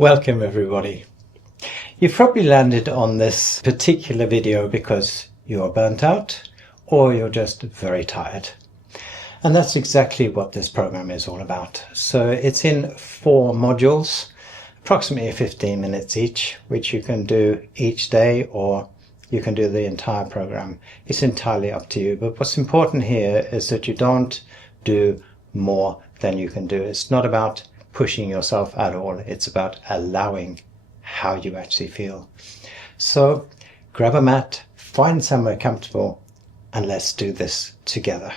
Welcome everybody. You've probably landed on this particular video because you're burnt out or you're just very tired. And that's exactly what this program is all about. So it's in 4 modules, approximately 15 minutes each, which you can do each day or you can do the entire program. It's entirely up to you. But what's important here is that you don't do more than you can do. It's not about pushing yourself at all. It's about allowing how you actually feel. So grab a mat, find somewhere comfortable, and let's do this together.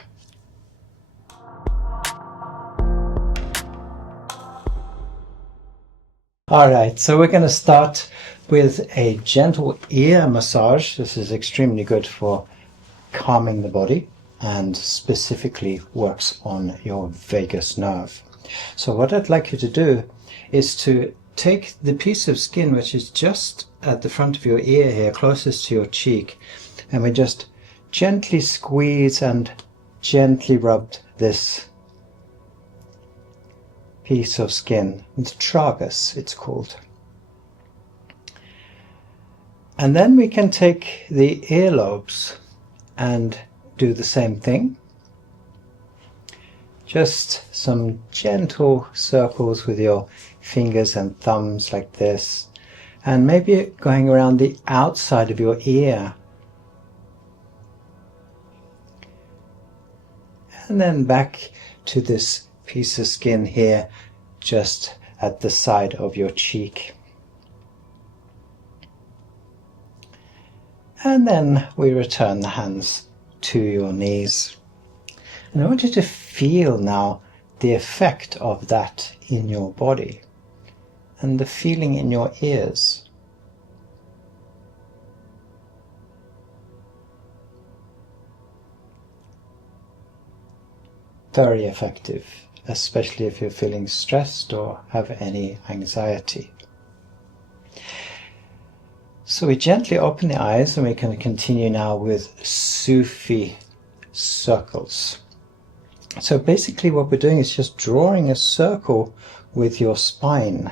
All right, so we're going to start with a gentle ear massage. This is extremely good for calming the body and specifically works on your vagus nerve. So what I'd like you to do is to take the piece of skin which is just at the front of your ear here, closest to your cheek, and we just gently squeeze and gently rub this piece of skin. It's tragus, it's called. And then we can take the earlobes and do the same thing. Just some gentle circles with your fingers and thumbs like this, and maybe going around the outside of your ear. And then back to this piece of skin here, just at the side of your cheek. And then we return the hands to your knees. And I want you to feel now the effect of that in your body and the feeling in your ears. Very effective, especially if you're feeling stressed or have any anxiety. So we gently open the eyes and we can continue now with Sufi circles. So basically what we're doing is just drawing a circle with your spine.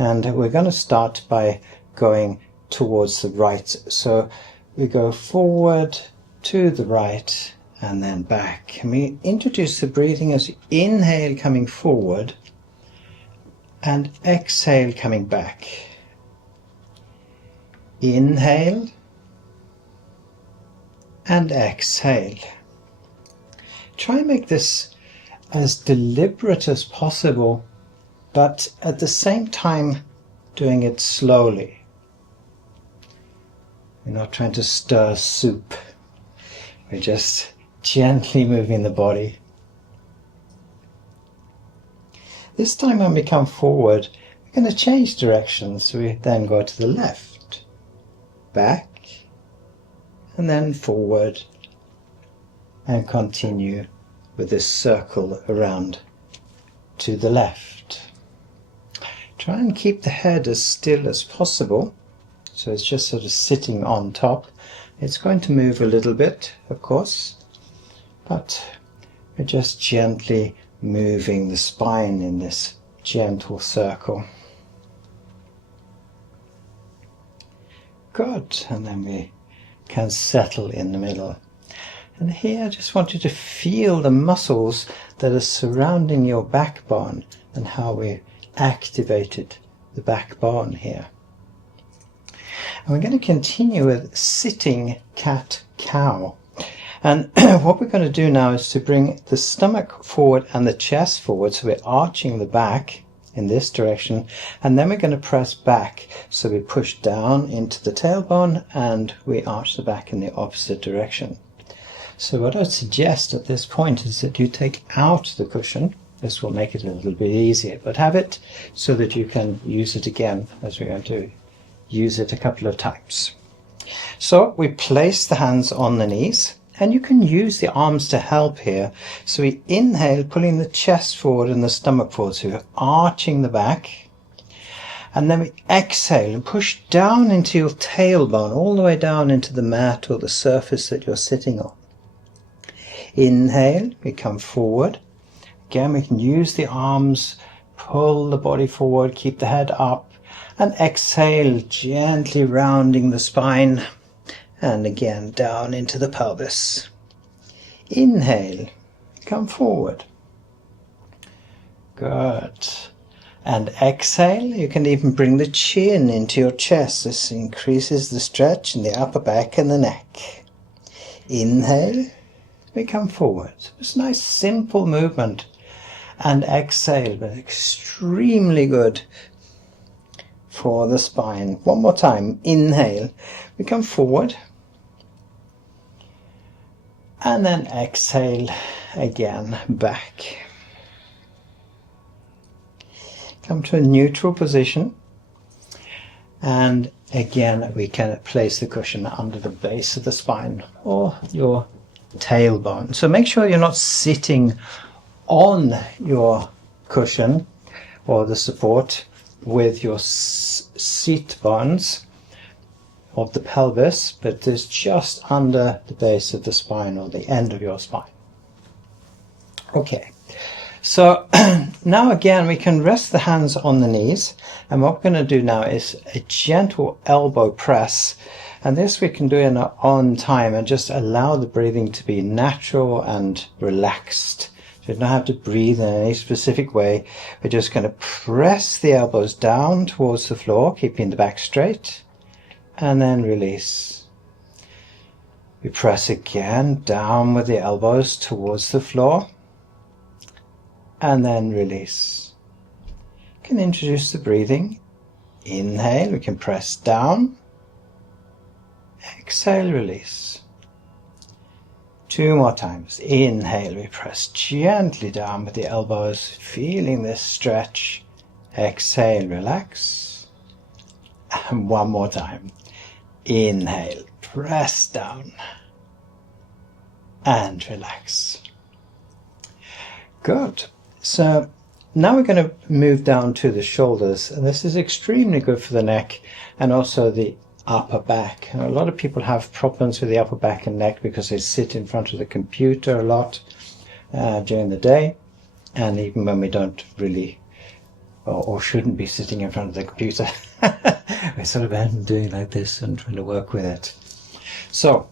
And we're going to start by going towards the right. So we go forward to the right and then back. And we introduce the breathing as you inhale coming forward and exhale coming back. Inhale and exhale. Try and make this as deliberate as possible, but at the same time doing it slowly. We're not trying to stir soup. We're just gently moving the body. This time when we come forward, we're going to change directions. So we then go to the left, back, and then forward, and continue with this circle around to the left. Try and keep the head as still as possible, so it's just sort of sitting on top. It's going to move a little bit, of course, but we're just gently moving the spine in this gentle circle. Good, and then we can settle in the middle. And here I just want you to feel the muscles that are surrounding your backbone and how we activated the backbone here. And we're going to continue with sitting cat-cow. And what we're going to do now is to bring the stomach forward and the chest forward. So we're arching the back in this direction, and then we're going to press back. So we push down into the tailbone and we arch the back in the opposite direction. So what I would suggest at this point is that you take out the cushion. This will make it a little bit easier, but have it so that you can use it again, as we're going to use it a couple of times. So we place the hands on the knees, and you can use the arms to help here. So we inhale, pulling the chest forward and the stomach forward, so we're arching the back. And then we exhale and push down into your tailbone, all the way down into the mat or the surface that you're sitting on. Inhale, we come forward. Again, we can use the arms pull the body forward, keep the head up, and exhale, gently rounding the spine, and again down into the pelvis. Inhale, come forward. Good. And exhale, you can even bring the chin into your chest. This increases the stretch in the upper back and the neck. Inhale, we come forward. It's a nice simple movement. And exhale, but extremely good for the spine. One more time. Inhale, we come forward. And then exhale again, back. Come to a neutral position. And again, we can place the cushion under the base of the spine or your tailbone. So make sure you're not sitting on your cushion or the support with your seat bones of the pelvis, but it's just under the base of the spine or the end of your spine. Okay, so now again we can rest the hands on the knees, and what we're going to do now is a gentle elbow press, and this we can do in our own time and just allow the breathing to be natural and relaxed. You don't have to breathe in any specific way. We're just going to press the elbows down towards the floor, keeping the back straight, and then release. We press again down with the elbows towards the floor, and then release. You can introduce the breathing. Inhale, we can press down. Exhale, release. 2 more times. Inhale, we press gently down with the elbows, feeling this stretch. Exhale, relax. And 1 more time. Inhale, press down. And relax. Good. So now we're going to move down to the shoulders. And this is extremely good for the neck and also the upper back. And a lot of people have problems with the upper back and neck because they sit in front of the computer a lot during the day, and even when we don't really or shouldn't be sitting in front of the computer we're sort of doing like this and trying to work with it. So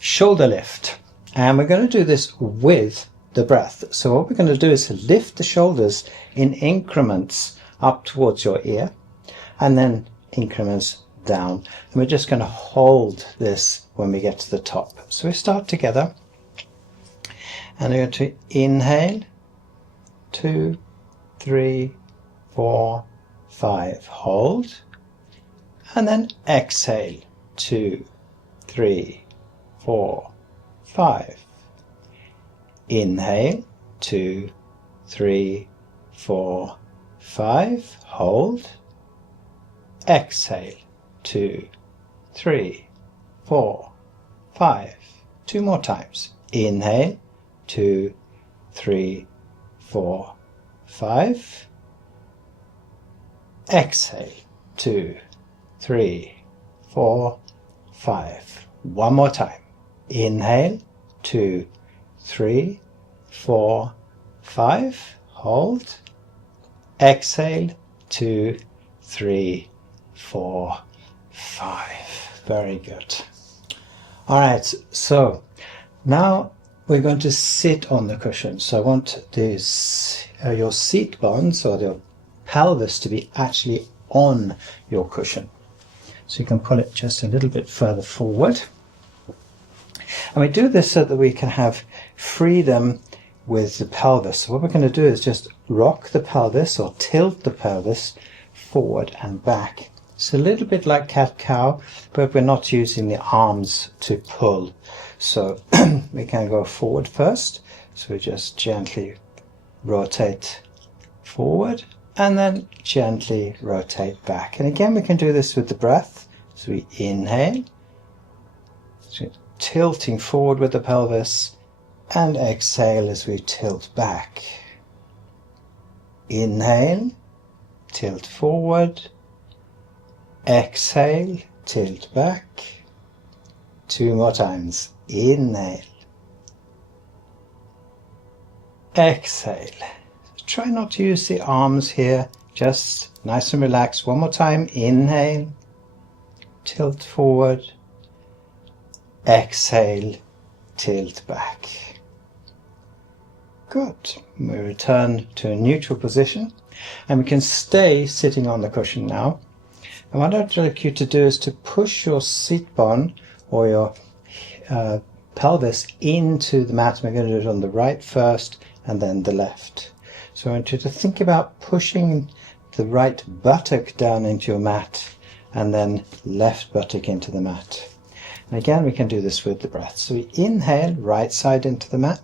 shoulder lift, and we're going to do this with the breath. So what we're going to do is lift the shoulders in increments up towards your ear, and then increments down, and we're just going to hold this when we get to the top. So we start together, and we're going to inhale 2, 3, 4, 5, hold, and then exhale 2, 3, 4, 5. Inhale 2, 3, 4, 5, hold, exhale 2, 3, 4, 5. 2 more times. Inhale 2, 3, 4, 5. Exhale 2, 3, 4, 5. 1 more time. Inhale 2, 3, 4, 5. Hold. Exhale 2, 3, 4, 5. Very good. All right, so now we're going to sit on the cushion. So I want this, your seat bones or the pelvis to be actually on your cushion. So you can pull it just a little bit further forward. And we do this so that we can have freedom with the pelvis. So what we're going to do is just rock the pelvis or tilt the pelvis forward and back. It's a little bit like cat-cow, but we're not using the arms to pull. So we can go forward first. So we just gently rotate forward and then gently rotate back. And again, we can do this with the breath. So we inhale, so tilting forward with the pelvis, and exhale as we tilt back. Inhale, tilt forward. Exhale, tilt back. 2 more times. Inhale. Exhale. try not to use the arms here, just nice and relaxed. One more time, inhale, tilt forward, exhale, tilt back. Good. We return to a neutral position and we can stay sitting on the cushion now. And what I'd like you to do is to push your seat bone or your pelvis into the mat. We're going to do it on the right first and then the left. So I want you to think about pushing the right buttock down into your mat and then left buttock into the mat. And again, we can do this with the breath. So we inhale, right side into the mat,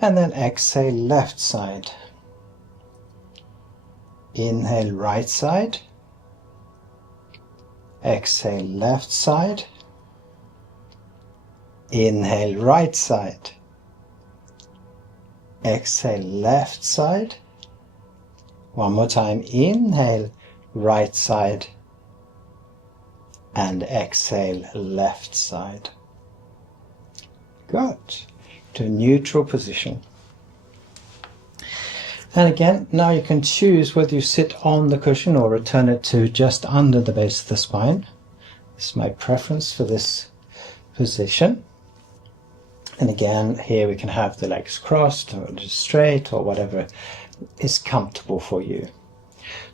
and then exhale, left side. Inhale, right side, exhale, left side, inhale, right side, exhale, left side. One more time, inhale, right side, and exhale, left side. Good. To a neutral position. And again, now you can choose whether you sit on the cushion or return it to just under the base of the spine. This is my preference for this position. And again, here we can have the legs crossed or just straight or whatever is comfortable for you.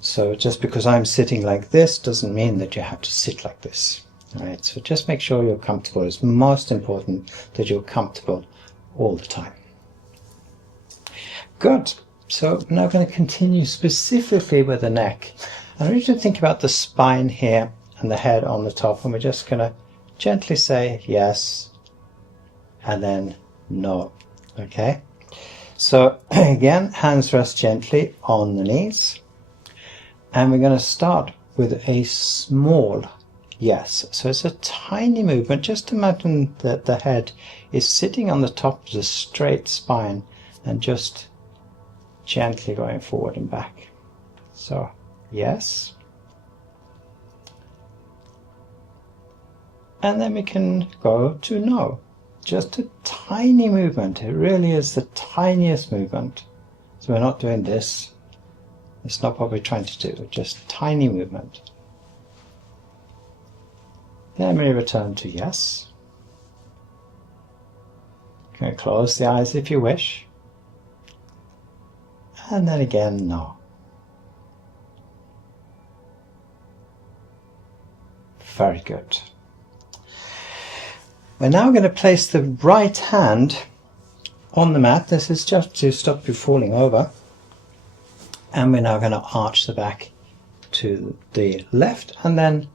So just because I'm sitting like this doesn't mean that you have to sit like this. All right, so just make sure you're comfortable. It's most important that you're comfortable all the time. Good. So I'm now going to continue specifically with the neck. I want you to think about the spine here and the head on the top, and we're just going to gently say yes and then no. Okay? So again, hands rest gently on the knees. And we're going to start with a small yes. So it's a tiny movement. Just imagine that the head is sitting on the top of the straight spine and just gently going forward and back. So yes. And then we can go to no. Just a tiny movement. It really is the tiniest movement. So we're not doing this. It's not what we're trying to do. Just tiny movement. Then we return to yes. You can close the eyes if you wish. And then again, no. Very good. We're now going to place the right hand on the mat. This is just to stop you falling over. And we're now going to arch the back to the left and then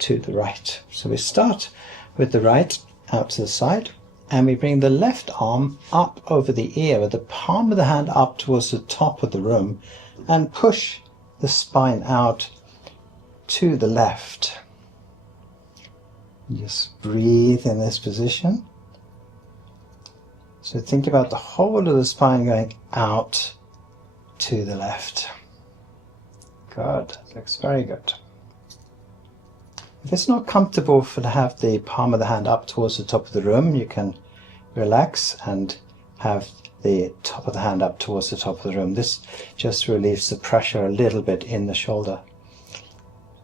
to the right. So we start with the right out to the side and we bring the left arm up over the ear with the palm of the hand up towards the top of the room and push the spine out to the left. Just breathe in this position. So think about the whole of the spine going out to the left. Good. Looks very good. If it's not comfortable to have the palm of the hand up towards the top of the room, you can relax and have the top of the hand up towards the top of the room. This just relieves the pressure a little bit in the shoulder.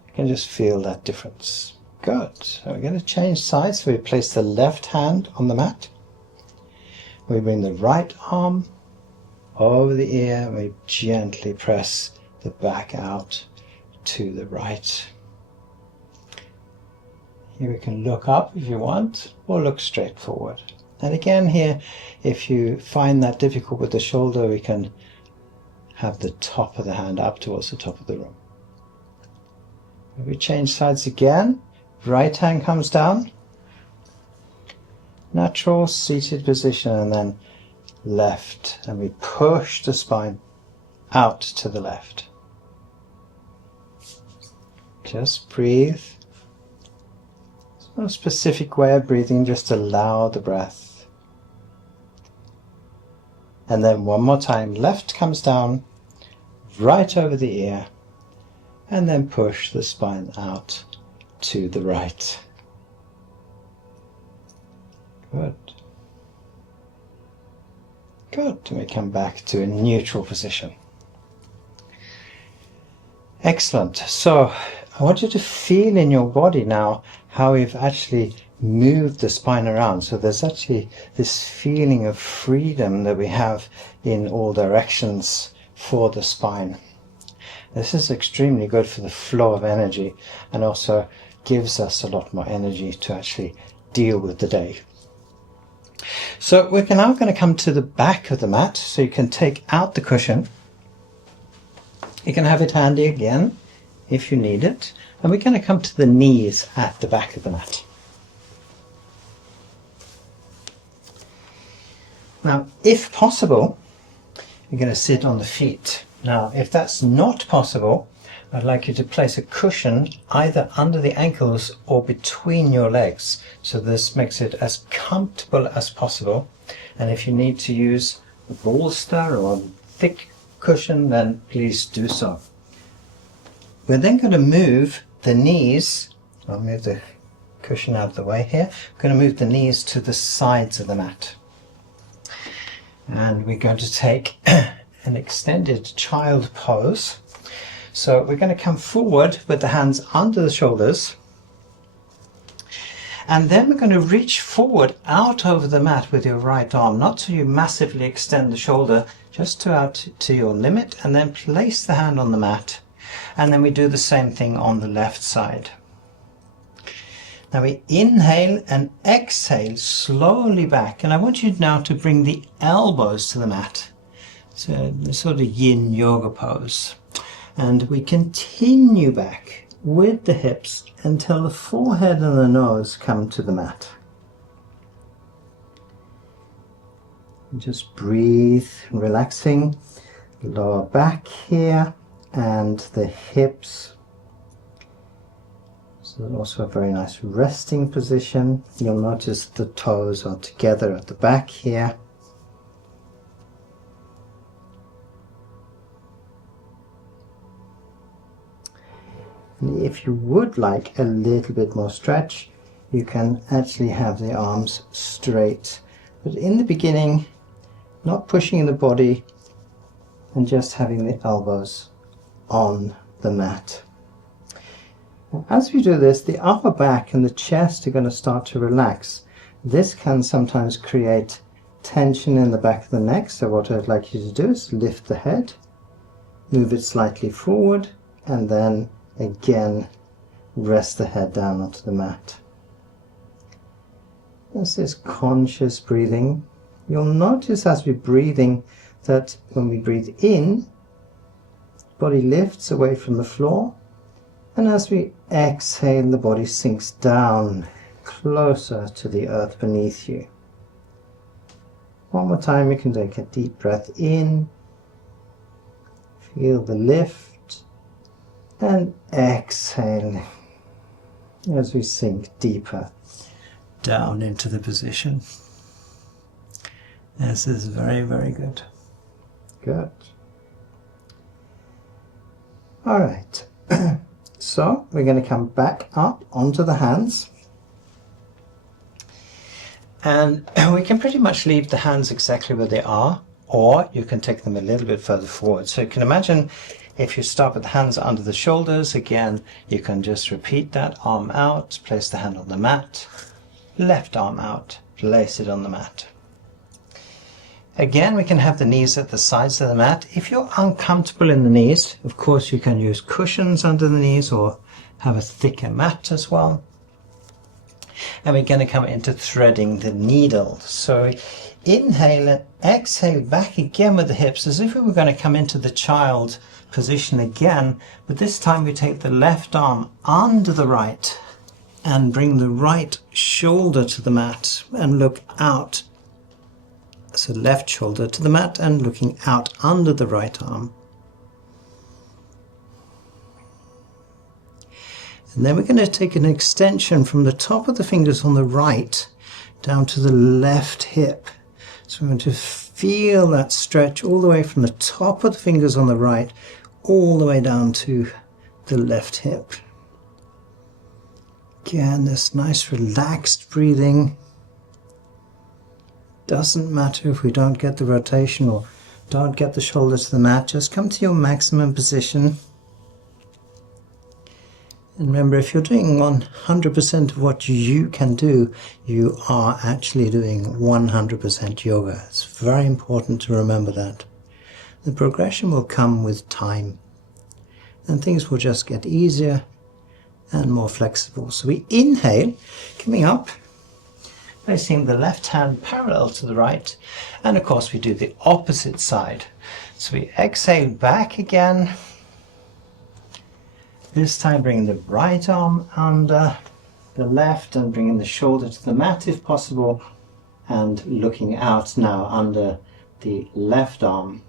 You can just feel that difference. Good. So we're going to change sides. So we place the left hand on the mat. We bring the right arm over the ear and we gently press the back out to the right. Here we can look up if you want or look straight forward. And again here, if you find that difficult with the shoulder, we can have the top of the hand up towards the top of the room. We change sides again. Right hand comes down. Natural seated position and then left. And we push the spine out to the left. Just breathe. There's no specific way of breathing, just allow the breath. And then one more time, left comes down, right over the ear, and then push the spine out to the right. Good. Good. And we come back to a neutral position. Excellent. So I want you to feel in your body now how we've actually moved the spine around. So there's actually this feeling of freedom that we have in all directions for the spine. This is extremely good for the flow of energy and also gives us a lot more energy to actually deal with the day. So we're now going to come to the back of the mat, so you can take out the cushion. You can have it handy again if you need it. And we're going to come to the knees at the back of the mat. Now, if possible, you're going to sit on the feet. Now, if that's not possible, I'd like you to place a cushion either under the ankles or between your legs. So this makes it as comfortable as possible. And if you need to use a bolster or a thick cushion, then please do so. We're then going to move the knees. I'll move the cushion out of the way here. We're going to move the knees to the sides of the mat. And we're going to take an extended child pose. So we're going to come forward with the hands under the shoulders. And then we're going to reach forward out over the mat with your right arm, not so you massively extend the shoulder, just out to your limit, and then place the hand on the mat. And then we do the same thing on the left side. Now we inhale and exhale slowly back, and I want you now to bring the elbows to the mat. So the sort of yin yoga pose. And we continue back with the hips until the forehead and the nose come to the mat. Just breathe, relaxing the lower back here and the hips. So also a very nice resting position. You'll notice the toes are together at the back here. And if you would like a little bit more stretch, you can actually have the arms straight. But in the beginning, not pushing the body and just having the elbows on the mat. As we do this, the upper back and the chest are going to start to relax. This can sometimes create tension in the back of the neck. So what I'd like you to do is lift the head, move it slightly forward, and then again rest the head down onto the mat. This is conscious breathing. You'll notice as we're breathing that when we breathe in, the body lifts away from the floor, and as we exhale, the body sinks down closer to the earth beneath you. One more time, you can take a deep breath in, feel the lift, and exhale as we sink deeper down into the position. This is very, very good. Good. All right. So we're going to come back up onto the hands. And we can pretty much leave the hands exactly where they are, or you can take them a little bit further forward. So you can imagine if you start with the hands under the shoulders, again, you can just repeat that. Arm out, place the hand on the mat. Left arm out, place it on the mat. Again, we can have the knees at the sides of the mat. If you're uncomfortable in the knees, of course, you can use cushions under the knees or have a thicker mat as well. And we're going to come into threading the needle. So inhale and exhale back again with the hips as if we were going to come into the child position again, but this time we take the left arm under the right and bring the right shoulder to the mat and look out. So left shoulder to the mat and looking out under the right arm. And then we're going to take an extension from the top of the fingers on the right down to the left hip. So we're going to feel that stretch all the way from the top of the fingers on the right all the way down to the left hip. Again, this nice relaxed breathing. Doesn't matter if we don't get the rotation or don't get the shoulder to the mat, just come to your maximum position. And remember, if you're doing 100% of what you can do, you are actually doing 100% yoga. It's very important to remember that. The progression will come with time, and things will just get easier and more flexible. So we inhale, coming up, placing the left hand parallel to the right, and of course we do the opposite side. So we exhale back again. This time bringing the right arm under the left and bringing the shoulder to the mat if possible, and looking out now under the left arm.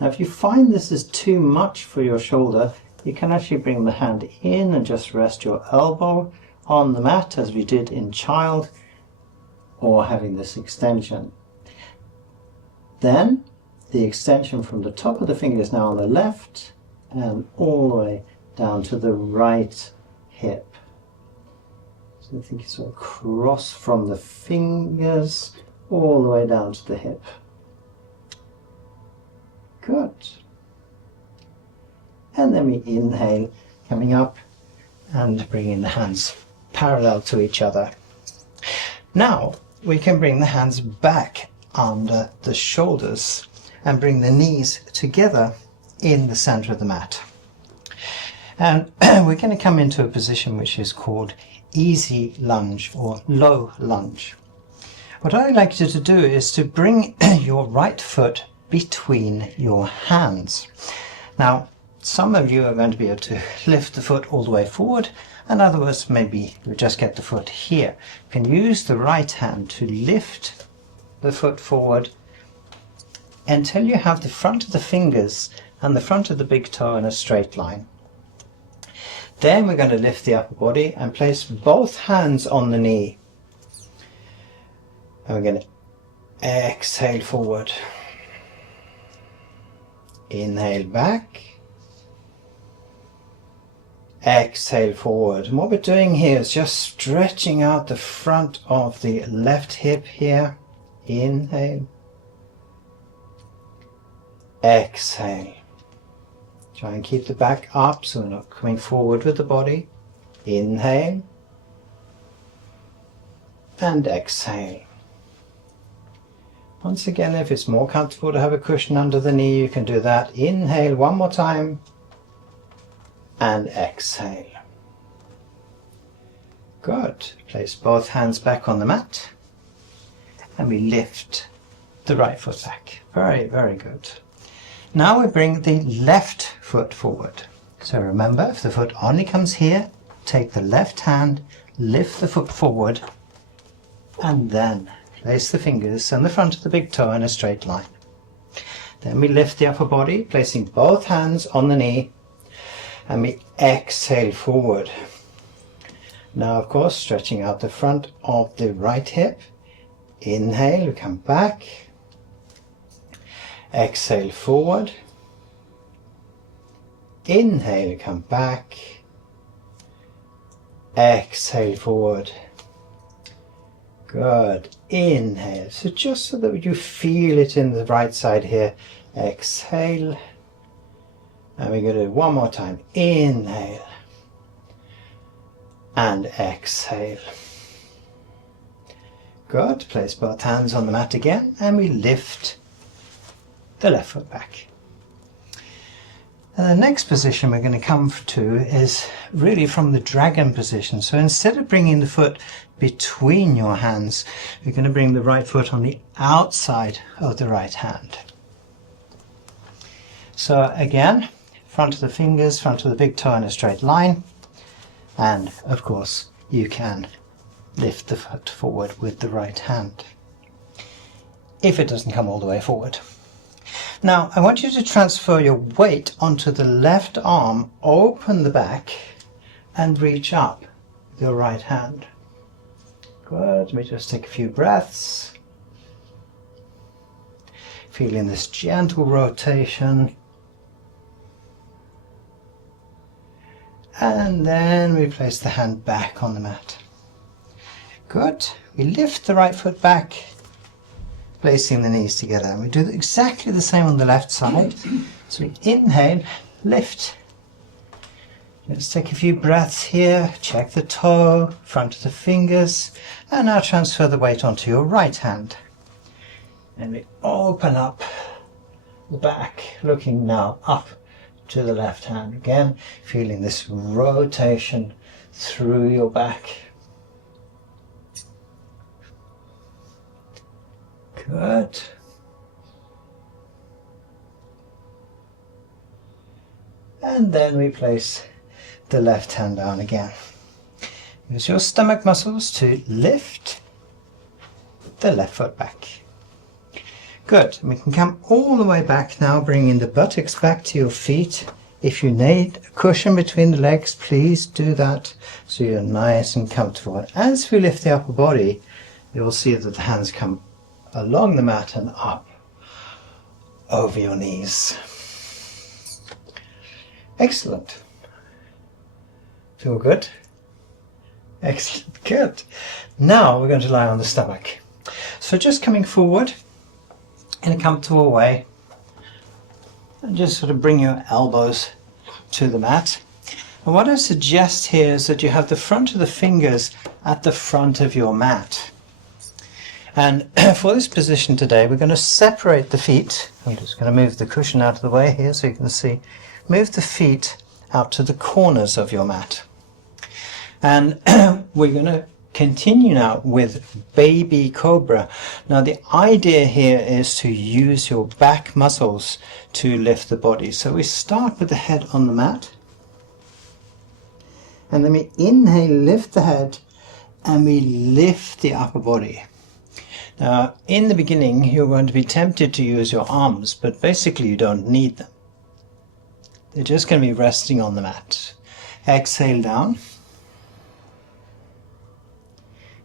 Now if you find this is too much for your shoulder, you can actually bring the hand in and just rest your elbow on the mat as we did in child, or having this extension. Then the extension from the top of the fingers now on the left and all the way down to the right hip. So I think it's sort of cross from the fingers all the way down to the hip. Good. And then we inhale, coming up and bringing the hands parallel to each other. Now we can bring the hands back under the shoulders and bring the knees together in the center of the mat. And we're going to come into a position which is called easy lunge or low lunge. What I'd like you to do is to bring your right foot between your hands. Now, some of you are going to be able to lift the foot all the way forward, and others maybe you just get the foot here. You can use the right hand to lift the foot forward until you have the front of the fingers and the front of the big toe in a straight line. Then we're going to lift the upper body and place both hands on the knee. And we're going to exhale forward. Inhale back. Exhale forward. And what we're doing here is just stretching out the front of the left hip here. Inhale. Exhale. Try and keep the back up so we're not coming forward with the body. Inhale. And exhale. Once again, if it's more comfortable to have a cushion under the knee, you can do that. Inhale one more time. And exhale. Good. Place both hands back on the mat. And we lift the right foot back. Very, very good. Now we bring the left foot forward. So remember, if the foot only comes here, take the left hand, lift the foot forward, and then place the fingers and the front of the big toe in a straight line. Then we lift the upper body, placing both hands on the knee, and we exhale forward. Now, of course, stretching out the front of the right hip. Inhale, we come back. Exhale forward. Inhale, come back. Exhale forward. Good. Inhale. So just so that you feel it in the right side here. Exhale. And we're going to do it one more time. Inhale. And exhale. Good. Place both hands on the mat again. And we lift the left foot back. And the next position we're going to come to is really from the dragon position. So instead of bringing the foot between your hands, you're going to bring the right foot on the outside of the right hand. So again, front of the fingers, front of the big toe in a straight line. And of course, you can lift the foot forward with the right hand, if it doesn't come all the way forward. Now, I want you to transfer your weight onto the left arm, open the back, and reach up with your right hand. Good. Let me just take a few breaths. Feeling this gentle rotation. And then we place the hand back on the mat. Good. We lift the right foot back, placing the knees together. And we do exactly the same on the left side. So we inhale, lift. Let's take a few breaths here. Check the toe, front of the fingers. And now transfer the weight onto your right hand. And we open up the back, looking now up to the left hand. Again, feeling this rotation through your back. Good. And then we place the left hand down again. Use your stomach muscles to lift the left foot back. Good. And we can come all the way back now, bringing the buttocks back to your feet. If you need a cushion between the legs, please do that so you're nice and comfortable. As we lift the upper body, you'll see that the hands come along the mat and up over your knees. Excellent. Feel good? Excellent. Good. Now we're going to lie on the stomach. So just coming forward in a comfortable way, and just sort of bring your elbows to the mat. And what I suggest here is that you have the front of the fingers at the front of your mat. And for this position today, we're going to separate the feet. I'm just going to move the cushion out of the way here so you can see. Move the feet out to the corners of your mat. And we're going to continue now with baby cobra. Now the idea here is to use your back muscles to lift the body. So we start with the head on the mat. And then we inhale, lift the head, and we lift the upper body. Now in the beginning you're going to be tempted to use your arms, but basically you don't need them. They're just going to be resting on the mat. Exhale down.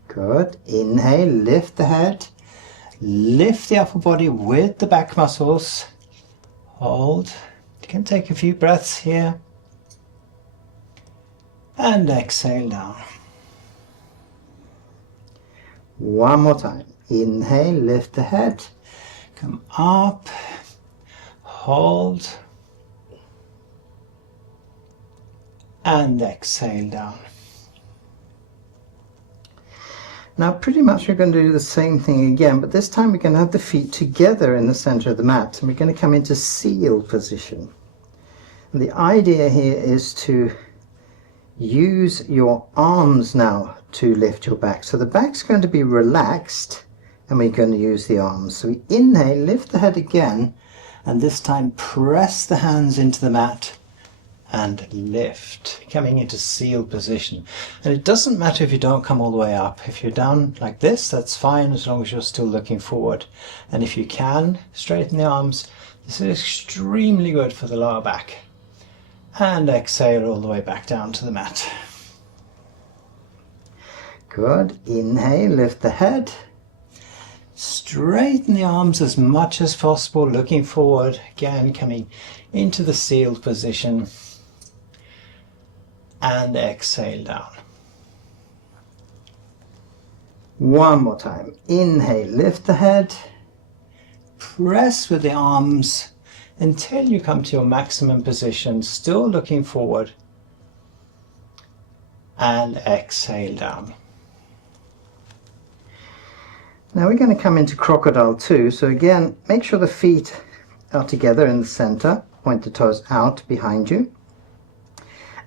Good. Inhale, lift the head, lift the upper body with the back muscles. Hold. You can take a few breaths here. And exhale down. One more time. Inhale, lift the head, come up, hold, and exhale down. Now pretty much we're going to do the same thing again, but this time we're going to have the feet together in the center of the mat, and we're going to come into seal position. And the idea here is to use your arms now to lift your back. So the back's going to be relaxed and we're going to use the arms. So we inhale, lift the head again, and this time press the hands into the mat and lift, coming into seal position. And it doesn't matter if you don't come all the way up. If you're down like this, that's fine, as long as you're still looking forward. And if you can, straighten the arms. This is extremely good for the lower back. And exhale all the way back down to the mat. Good. Inhale, lift the head. Straighten the arms as much as possible, looking forward. Again, coming into the sealed position. And exhale down. One more time. Inhale, lift the head. Press with the arms until you come to your maximum position, still looking forward. And exhale down. Now we're going to come into crocodile 2. So again, make sure the feet are together in the center. Point the toes out behind you.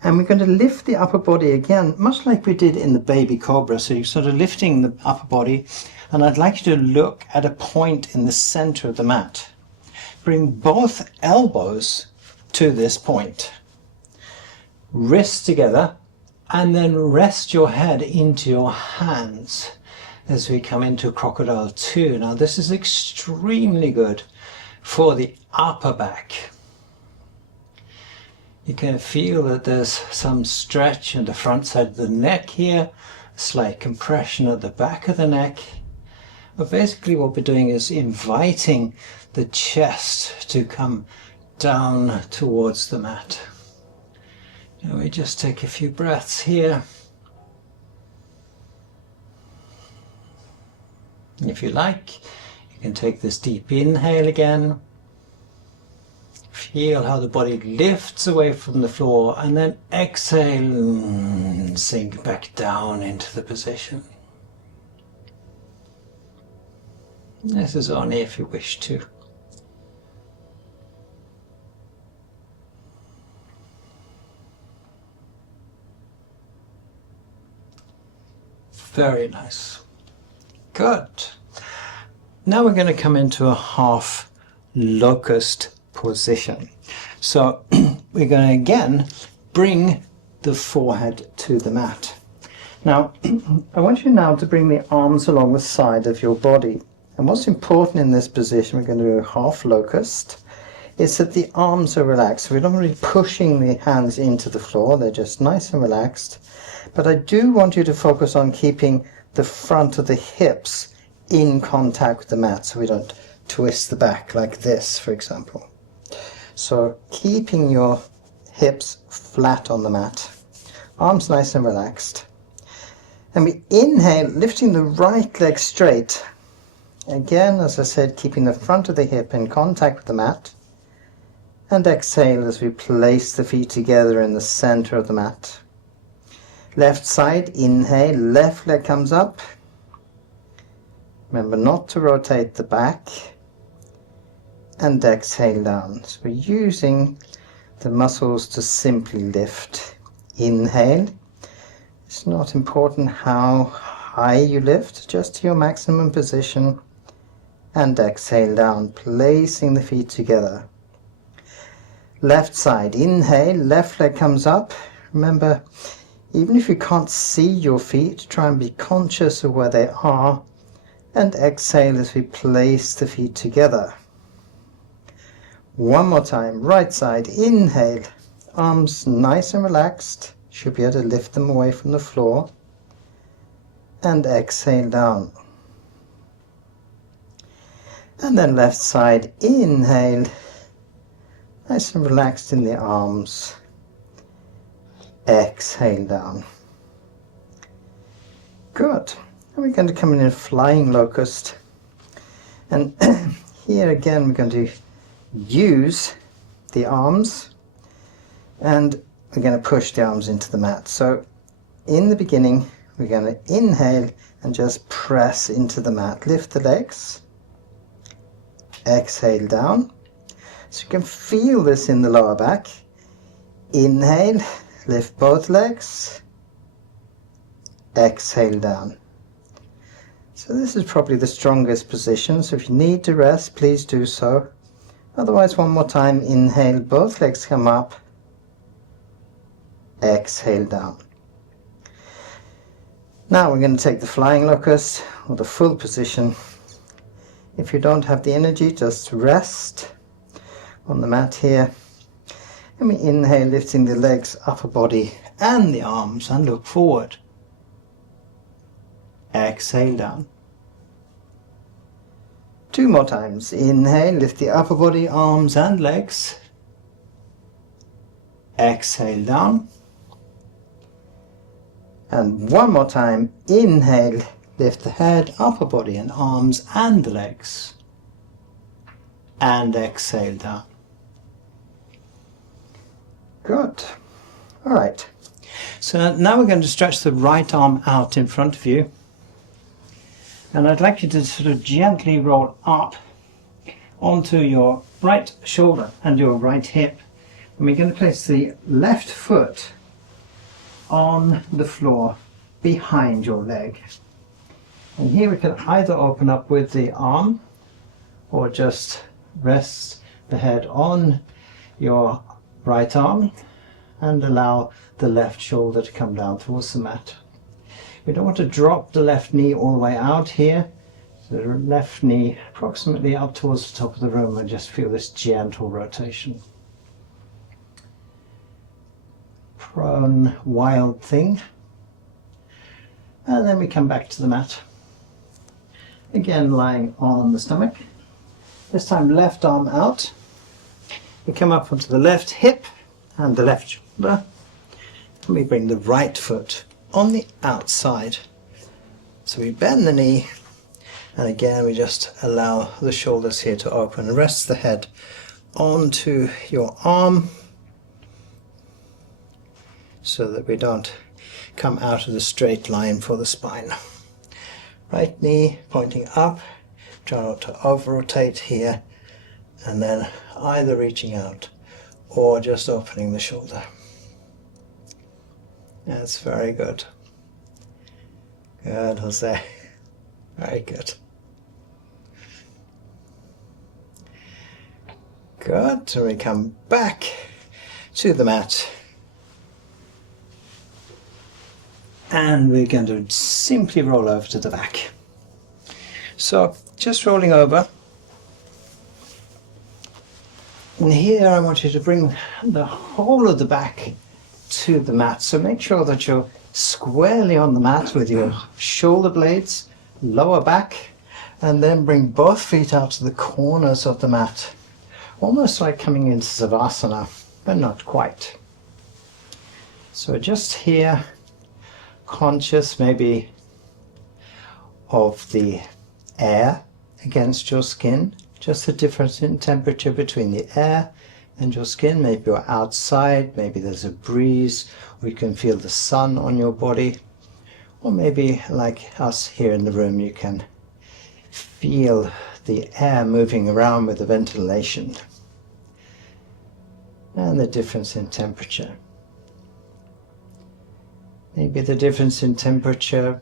And we're going to lift the upper body again, much like we did in the baby cobra. So you're sort of lifting the upper body, and I'd like you to look at a point in the center of the mat. Bring both elbows to this point. Wrists together, and then rest your head into your hands as we come into crocodile 2. Now this is extremely good for the upper back. You can feel that there's some stretch in the front side of the neck here, a slight compression at the back of the neck. But basically what we're doing is inviting the chest to come down towards the mat. Now we just take a few breaths here. If you like, you can take this deep inhale again. Feel how the body lifts away from the floor, and then exhale, sink back down into the position. This is only if you wish to. Very nice. Good. Now we're going to come into a half locust position. So we're going to again bring the forehead to the mat. Now I want you now to bring the arms along the side of your body. And what's important in this position, we're going to do a half locust, is that the arms are relaxed. We're not really pushing the hands into the floor, they're just nice and relaxed. But I do want you to focus on keeping the front of the hips in contact with the mat, so we don't twist the back like this, for example. So keeping your hips flat on the mat, arms nice and relaxed. And we inhale, lifting the right leg straight. Again, as I said, keeping the front of the hip in contact with the mat. And exhale as we place the feet together in the center of the mat. Left side, inhale, left leg comes up. Remember not to rotate the back. And exhale down. So we're using the muscles to simply lift. Inhale. It's not important how high you lift, just to your maximum position. And exhale down, placing the feet together. Left side, inhale, left leg comes up. Remember, even if you can't see your feet, try and be conscious of where they are. And exhale as we place the feet together. One more time, right side, inhale, arms nice and relaxed. Should be able to lift them away from the floor. And exhale down. And then left side, inhale, nice and relaxed in the arms. Exhale down. Good. And we're going to come in a flying locust. And here again we're going to use the arms, and we're going to push the arms into the mat. So in the beginning we're going to inhale and just press into the mat. Lift the legs. Exhale down. So you can feel this in the lower back. Inhale, lift both legs. Exhale down. So this is probably the strongest position, so if you need to rest, please do so. Otherwise, one more time, inhale, both legs come up. Exhale down. Now we're going to take the flying locust, or the full position. If you don't have the energy, just rest on the mat here. And we inhale, lifting the legs, upper body and the arms, and look forward. Exhale down. Two more times. Inhale, lift the upper body, arms and legs. Exhale down. And one more time. Inhale, lift the head, upper body and arms and the legs. And exhale down. Good. All right. So now we're going to stretch the right arm out in front of you. And I'd like you to sort of gently roll up onto your right shoulder and your right hip. And we're going to place the left foot on the floor behind your leg. And here we can either open up with the arm or just rest the head on your right arm and allow the left shoulder to come down towards the mat. We don't want to drop the left knee all the way out here. So the left knee approximately up towards the top of the room, and just feel this gentle rotation. Prone wild thing. And then we come back to the mat. Again lying on the stomach. This time left arm out. We come up onto the left hip and the left shoulder. And we bring the right foot on the outside. So we bend the knee And again, we just allow the shoulders here to open. Rest the head onto your arm so that we don't come out of the straight line for the spine. Right knee pointing up, try not to over-rotate here, and then either reaching out or just opening the shoulder. That's very good. Good, Jose. Very good. Good, so we come back to the mat. And we're going to simply roll over to the back. So just rolling over. And here I want you to bring the whole of the back to the mat. So make sure that you're squarely on the mat with your shoulder blades, lower back, and then bring both feet out to the corners of the mat. Almost like coming into Savasana, but not quite. So just here, conscious maybe of the air against your skin, just the difference in temperature between the air and your skin. Maybe you're outside, maybe there's a breeze, or you can feel the sun on your body, or maybe like us here in the room, you can feel the air moving around with the ventilation and the difference in temperature. Maybe the difference in temperature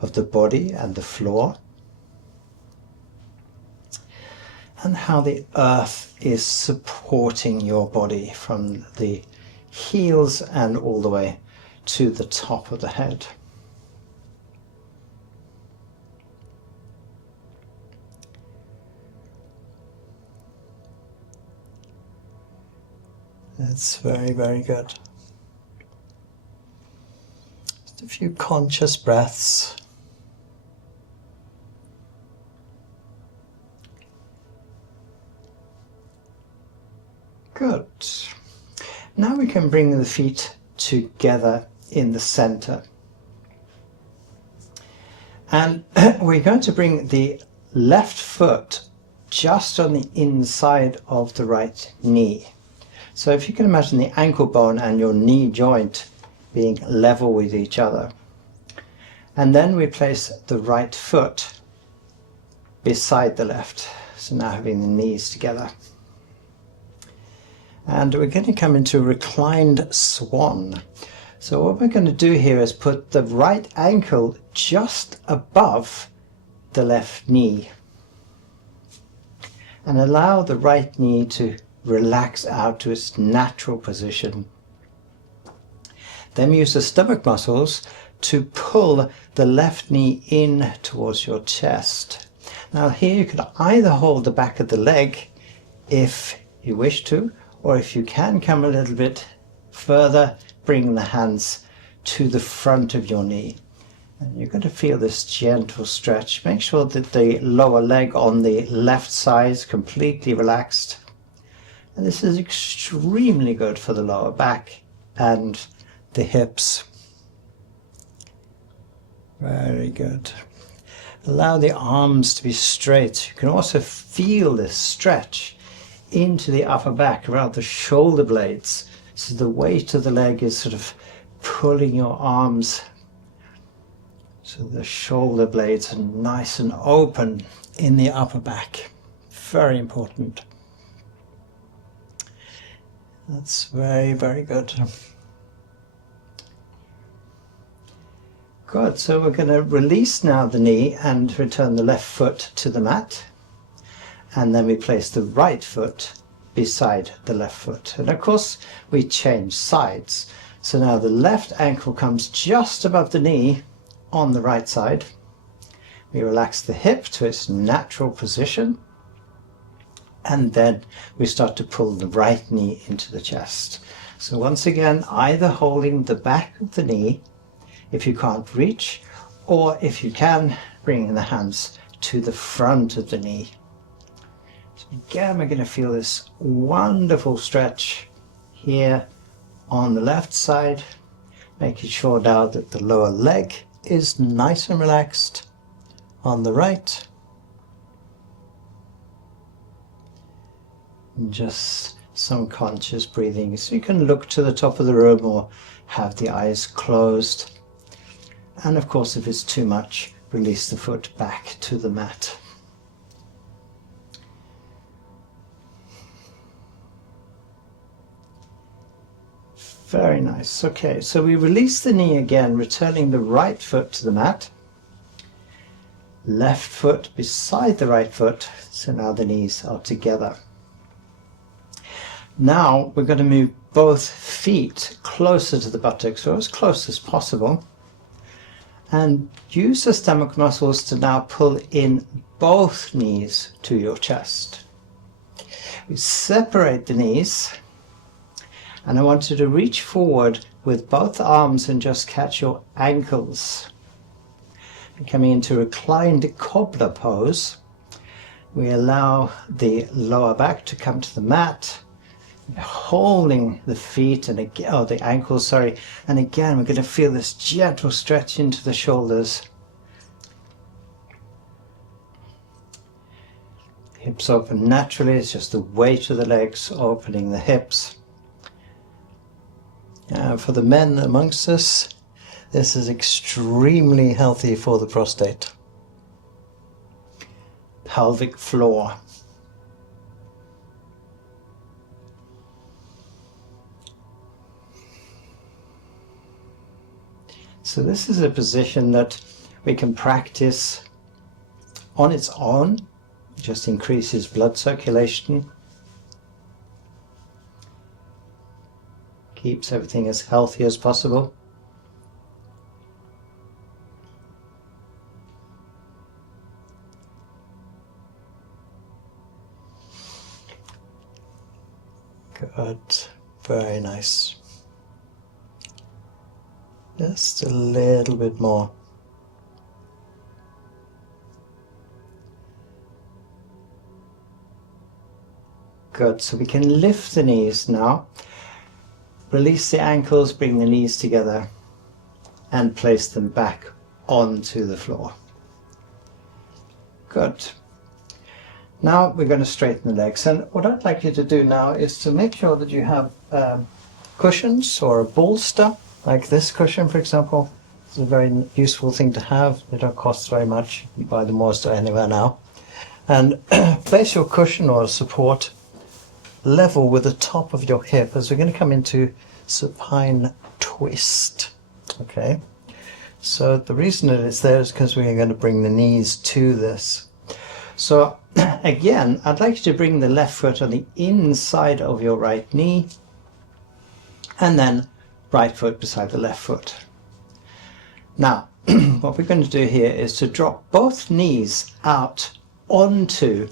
of the body and the floor, and how the earth is supporting your body from the heels and all the way to the top of the head. That's very, very good. Just a few conscious breaths. Good. Now we can bring the feet together in the center. And we're going to bring the left foot just on the inside of the right knee. So if you can imagine the ankle bone and your knee joint being level with each other. And then we place the right foot beside the left. So now having the knees together. And we're going to come into reclined swan. So what we're going to do here is put the right ankle just above the left knee. And allow the right knee to relax out to its natural position. Then use the stomach muscles to pull the left knee in towards your chest. Now here you can either hold the back of the leg if you wish to, or if you can come a little bit further, bring the hands to the front of your knee. And you're going to feel this gentle stretch. Make sure that the lower leg on the left side is completely relaxed. And this is extremely good for the lower back and the hips. Very good. Allow the arms to be straight. You can also feel this stretch into the upper back around the shoulder blades. So the weight of the leg is sort of pulling your arms. So the shoulder blades are nice and open in the upper back. Very important. That's very, very good. Good, so we're going to release now the knee and return the left foot to the mat. And then we place the right foot beside the left foot. And of course, we change sides. So now the left ankle comes just above the knee on the right side. We relax the hip to its natural position. And then we start to pull the right knee into the chest. So once again, either holding the back of the knee if you can't reach, or if you can, bringing the hands to the front of the knee. So again, we're going to feel this wonderful stretch here on the left side, making sure now that the lower leg is nice and relaxed on the right. And just some conscious breathing. So you can look to the top of the room or have the eyes closed. And of course, if it's too much, release the foot back to the mat. Very nice. Okay, so we release the knee again, returning the right foot to the mat. Left foot beside the right foot, so now the knees are together. Now we're going to move both feet closer to the buttocks, or as close as possible, and use the stomach muscles to now pull in both knees to your chest. We separate the knees, and I want you to reach forward with both arms and just catch your ankles. Coming into reclined cobbler pose, we allow the lower back to come to the mat, holding the feet and again, the ankles, sorry, and again we're going to feel this gentle stretch into the shoulders. Hips open naturally, it's just the weight of the legs opening the hips. For the men amongst us, this is extremely healthy for the prostate. Pelvic floor. So this is a position that we can practice on its own. It just increases blood circulation. Keeps everything as healthy as possible. Good, very nice. Just a little bit more. Good, so we can lift the knees now. Release the ankles, bring the knees together and place them back onto the floor. Good. Now we're going to straighten the legs, and what I'd like you to do now is to make sure that you have cushions or a bolster, like this cushion for example. It's a very useful thing to have. They don't cost very much. You buy them most anywhere now. And place your cushion or support level with the top of your hip as we're going to come into supine twist. Okay, so the reason it is there is because we're going to bring the knees to this. So again, I'd like you to bring the left foot on the inside of your right knee, and then right foot beside the left foot. Now what we're going to do here is to drop both knees out onto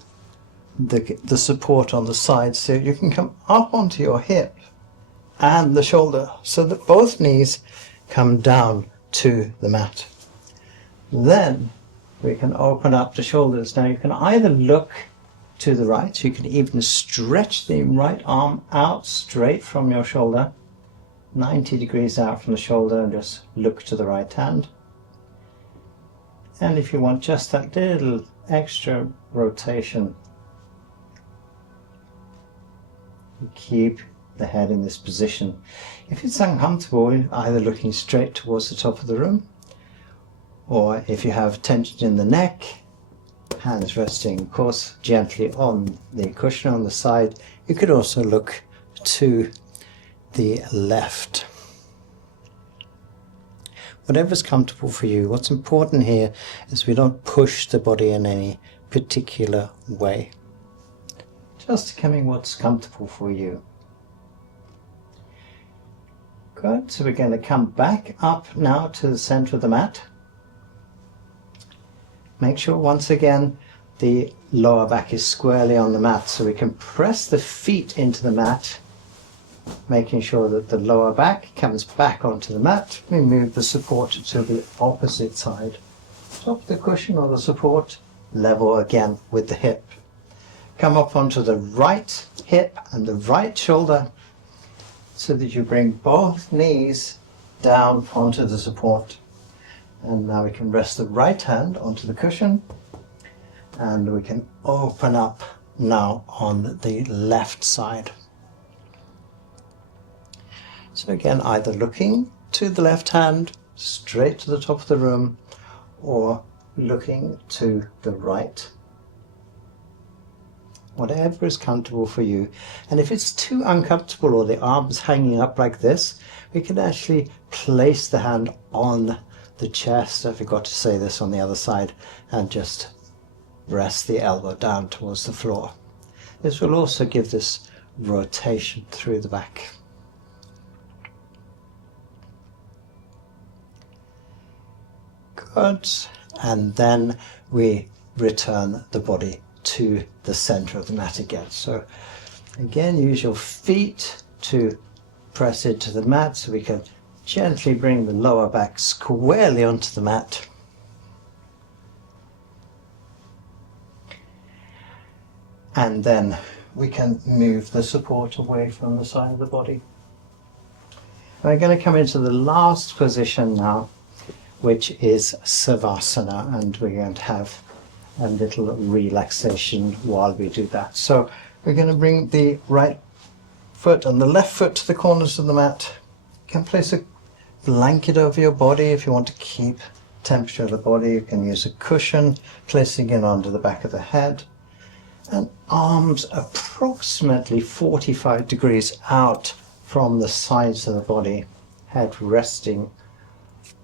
the support on the side, so you can come up onto your hip and the shoulder, so that both knees come down to the mat. Then we can open up the shoulders. Now you can either look to the right, you can even stretch the right arm out straight from your shoulder, 90 degrees out from the shoulder, and just look to the right hand. And if you want just that little extra rotation, you keep the head in this position. If it's uncomfortable, either looking straight towards the top of the room, or if you have tension in the neck, hands resting, of course, gently on the cushion on the side. You could also look to the left. Whatever's comfortable for you. What's important here is we don't push the body in any particular way. Just coming what's comfortable for you. Good, so we're going to come back up now to the center of the mat. Make sure once again the lower back is squarely on the mat, so we can press the feet into the mat, making sure that the lower back comes back onto the mat. We move the support to the opposite side. Top of the cushion or the support, level again with the hip. Come up onto the right hip and the right shoulder, so that you bring both knees down onto the support. And now we can rest the right hand onto the cushion, and we can open up now on the left side. So again, either looking to the left hand, straight to the top of the room, or looking to the right. Whatever is comfortable for you. And if it's too uncomfortable or the arms hanging up like this, we can actually place the hand on the chest, I forgot to say this on the other side, and just rest the elbow down towards the floor. This will also give this rotation through the back. Good. And then we return the body to the center of the mat again. So again, use your feet to press into the mat so we can gently bring the lower back squarely onto the mat. And then we can move the support away from the side of the body. We're going to come into the last position now, which is Savasana, and we're going to have a little relaxation while we do that. So we're going to bring the right foot and the left foot to the corners of the mat. You can place a blanket over your body if you want to keep temperature of the body. You can use a cushion, placing it under the back of the head, and arms approximately 45 degrees out from the sides of the body, head resting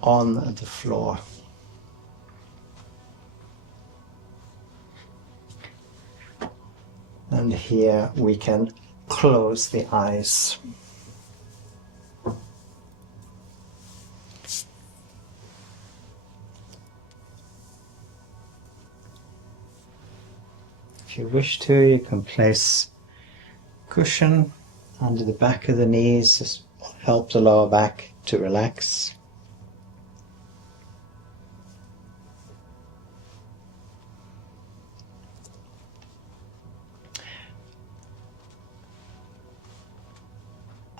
on the floor. And here we can close the eyes. If you wish to, you can place a cushion under the back of the knees. This will help the lower back to relax.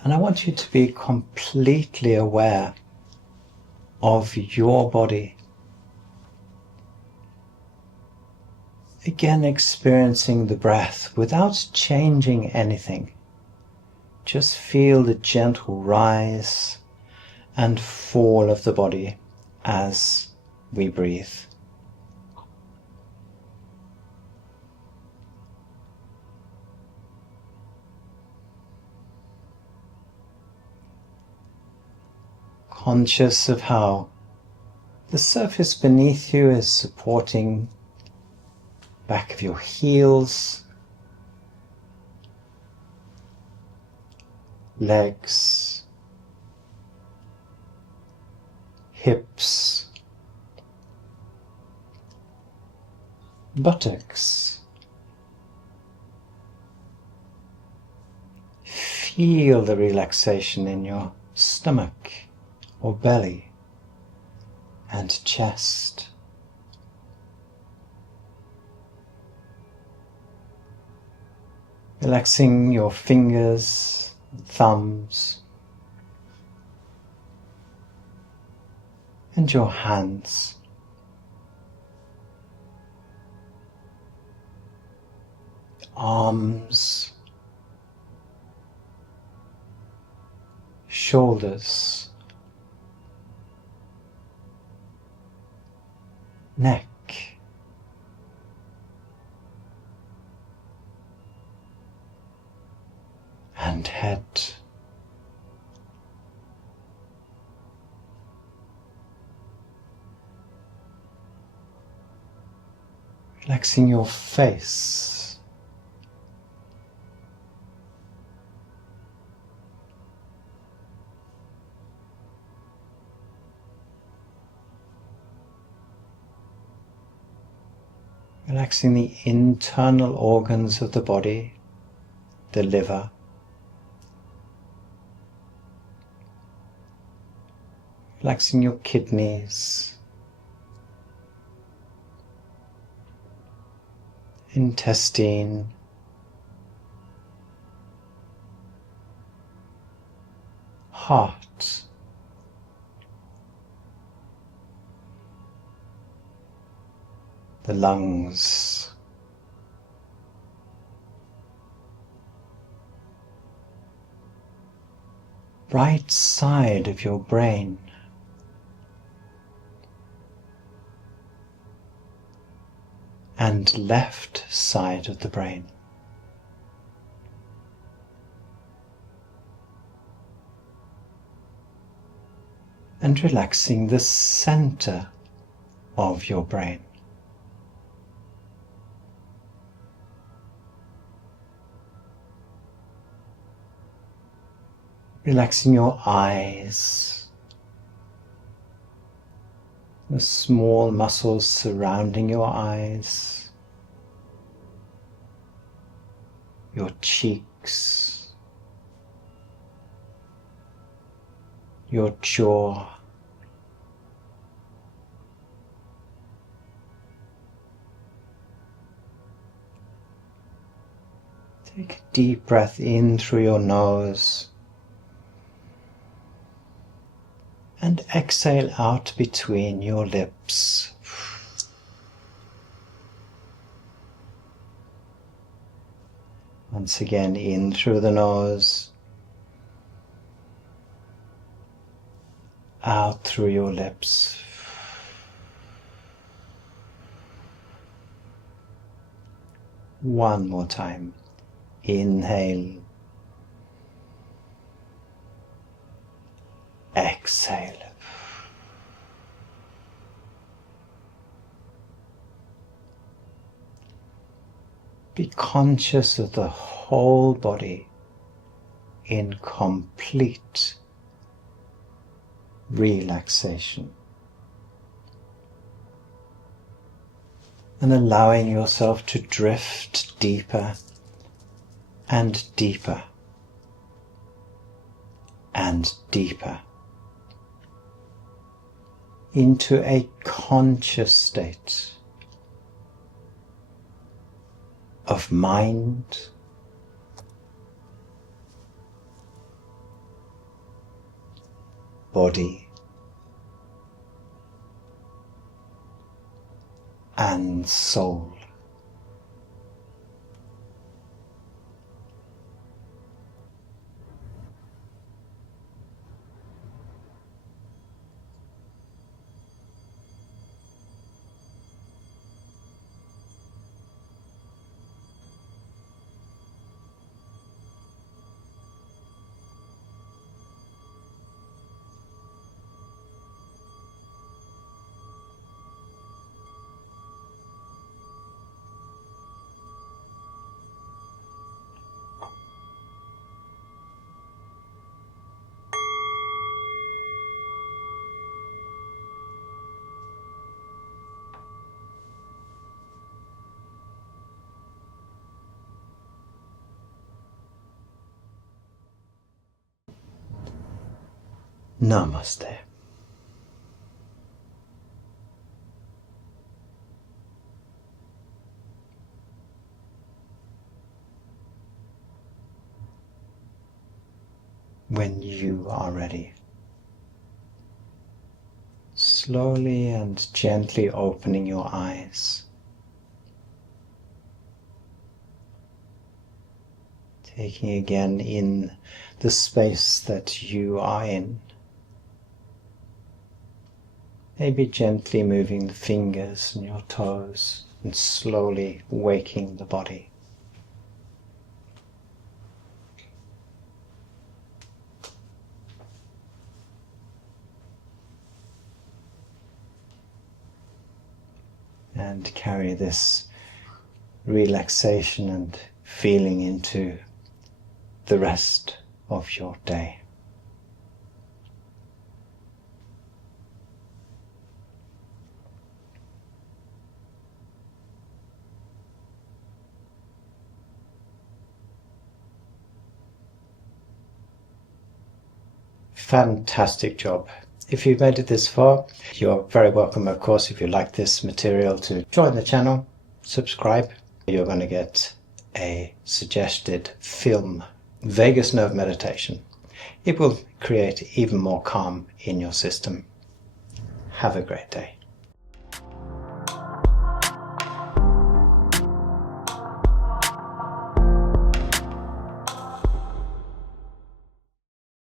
And I want you to be completely aware of your body. Again, experiencing the breath without changing anything. Just feel the gentle rise and fall of the body as we breathe. Conscious of how the surface beneath you is supporting back of your heels, legs, hips, buttocks. Feel the relaxation in your stomach or belly and chest. Relaxing your fingers, thumbs, and your hands. Arms, shoulders, neck, and head. Relaxing your face, relaxing the internal organs of the body, the liver, relaxing your kidneys, intestine, heart, the lungs, right side of your brain. And left side of the brain. And relaxing the center of your brain. Relaxing your eyes, the small muscles surrounding your eyes, your cheeks, your jaw, take a deep breath in through your nose and exhale out between your lips. Once again, in through the nose, out through your lips. One more time. Inhale. Exhale. Be conscious of the whole body in complete relaxation. And allowing yourself to drift deeper and deeper and deeper into a conscious state of mind, body, and soul. Namaste. When you are ready, slowly and gently opening your eyes, taking again in the space that you are in. Maybe gently moving the fingers and your toes and slowly waking the body. And carry this relaxation and feeling into the rest of your day. Fantastic job. If you've made it this far, you're very welcome, of course, if you like this material, to join the channel, subscribe. You're going to get a suggested film, vagus nerve meditation. It will create even more calm in your system. Have a great day.